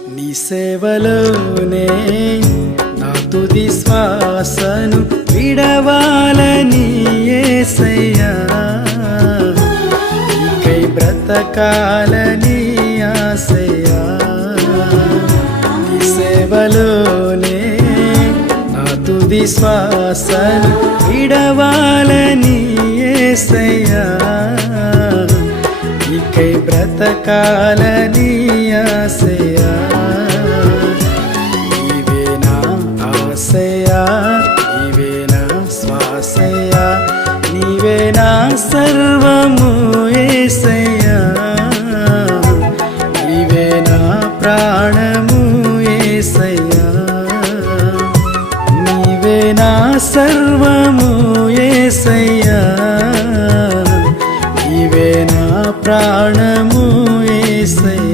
నీ సేవలోనే నా తుది శ్వాసను విడవాలని ఏసయ్యా. నీకై బ్రతకాలని ఆశయ్యా. నీ సేవలోనే నా తుది శ్వాసను విడవాలని ఏసయ్యా. నీకై బ్రతకాలని ఆశయా శ్వాసయ్యా నీవే నా శ్వాసయ్యా నీవే నా సర్వము ఏసయ్యా. నీవే నా ప్రాణము ఏసయ్యా. నీవే నా సర్వము ఏసయ్యా. నీవే నా ప్రాణము ఏసయ్యా.